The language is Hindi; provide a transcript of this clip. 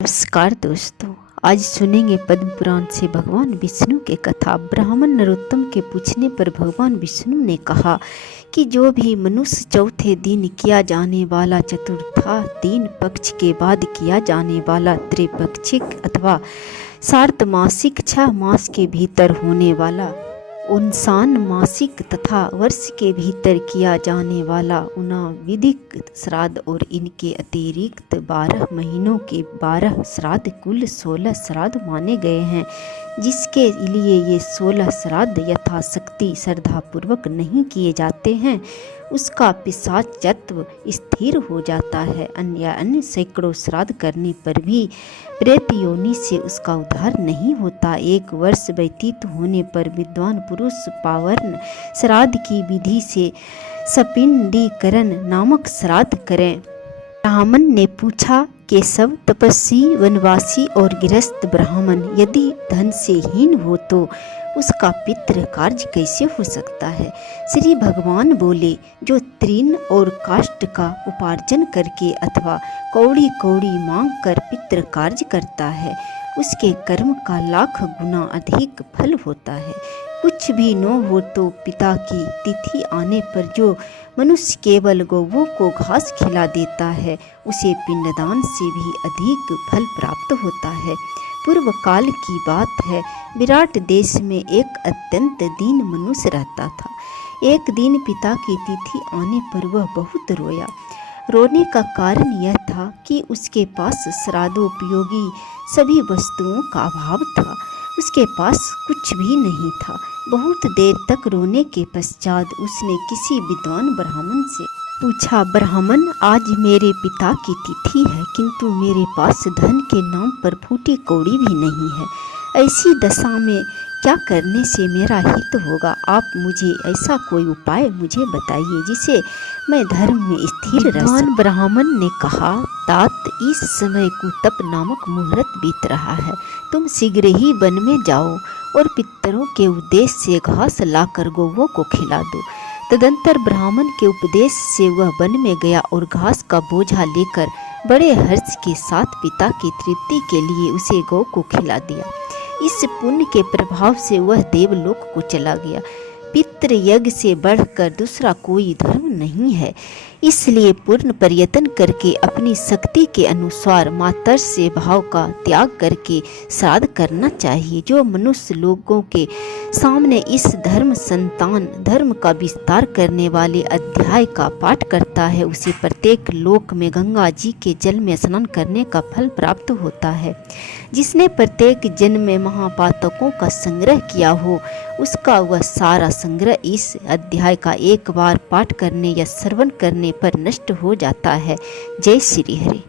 नमस्कार दोस्तों, आज सुनेंगे पद्म पुराण से भगवान विष्णु के कथा। ब्राह्मण नरोत्तम के पूछने पर भगवान विष्णु ने कहा कि जो भी मनुष्य चौथे दिन किया जाने वाला चतुर्था 3 पक्ष के बाद किया जाने वाला त्रिपक्षिक अथवा सार्धमासिक 6 मास के भीतर होने वाला 59 मासिक तथा वर्ष के भीतर किया जाने वाला 19 श्राद्ध और इनके अतिरिक्त 12 महीनों के 12 श्राद्ध कुल 16 श्राद्ध माने गए हैं। जिसके लिए ये 16 श्राद्ध यथाशक्ति श्रद्धापूर्वक नहीं किए जाते हैं उसका पिशाचत्व स्थिर हो जाता है। अन्य सैकड़ों श्राद्ध करने पर भी प्रेत योनि से उसका उद्धार नहीं होता। 1 वर्ष व्यतीत होने पर विद्वान पुरुष पावर्ण श्राद्ध की विधि से सपिंडीकरण नामक श्राद्ध करें। ब्राह्मण ने पूछा, केशव, तपस्वी, वनवासी और गृहस्थ ब्राह्मण यदि धन से हीन हो तो उसका पितृ कार्य कैसे हो सकता है? श्री भगवान बोले, जो तृण और काष्ठ का उपार्जन करके अथवा कौड़ी कौड़ी मांग कर पितृ कार्य करता है उसके कर्म का लाख गुना अधिक फल होता है। कुछ भी न हो तो पिता की तिथि आने पर जो मनुष्य केवल गौओं को घास खिला देता है उसे पिंडदान से भी अधिक फल प्राप्त होता है। पूर्व काल की बात है, विराट देश में एक अत्यंत दीन मनुष्य रहता था। एक दिन पिता की तिथि आने पर वह बहुत रोया। रोने का कारण यह था कि उसके पास श्राद्धोपयोगी सभी वस्तुओं का अभाव था। उसके पास कुछ भी नहीं था। बहुत देर तक रोने के पश्चात उसने किसी विद्वान ब्राह्मण से पूछा, ब्राह्मण, आज मेरे पिता की तिथि है किंतु मेरे पास धन के नाम पर फूटी कौड़ी भी नहीं है। ऐसी दशा में क्या करने से मेरा हित होगा? आप मुझे ऐसा कोई उपाय मुझे बताइए जिसे मैं धर्म में स्थिर रह सकूं। ब्राह्मण ने कहा, तात, इस समय कुतप नामक मुहूर्त बीत रहा है। तुम शीघ्र ही वन में जाओ और पितरों के उद्देश्य से घास लाकर गौओं को खिला दो। तदंतर ब्राह्मण के उपदेश से वह वन में गया और घास का बोझा लेकर बड़े हर्ष के साथ पिता की तृप्ति के लिए उसे गौ को खिला दिया। इस पुण्य के प्रभाव से वह देवलोक को चला गया। पितृ यज्ञ से बढ़कर दूसरा कोई धर्म नहीं है, इसलिए पूर्ण प्रयत्न करके अपनी शक्ति के अनुसार मातृस्य भाव का त्याग करके श्राद्ध करना चाहिए। जो मनुष्य लोगों के सामने इस धर्म का विस्तार करने वाले अध्याय का पाठ करता है उसे प्रत्येक लोक में गंगा जी के जल में स्नान करने का फल प्राप्त होता है। जिसने प्रत्येक जन्म में महापातकों का संग्रह किया हो उसका वह सारा संग्रह इस अध्याय का एक बार पाठ करने या श्रवण करने पर नष्ट हो जाता है। जय श्री हरि।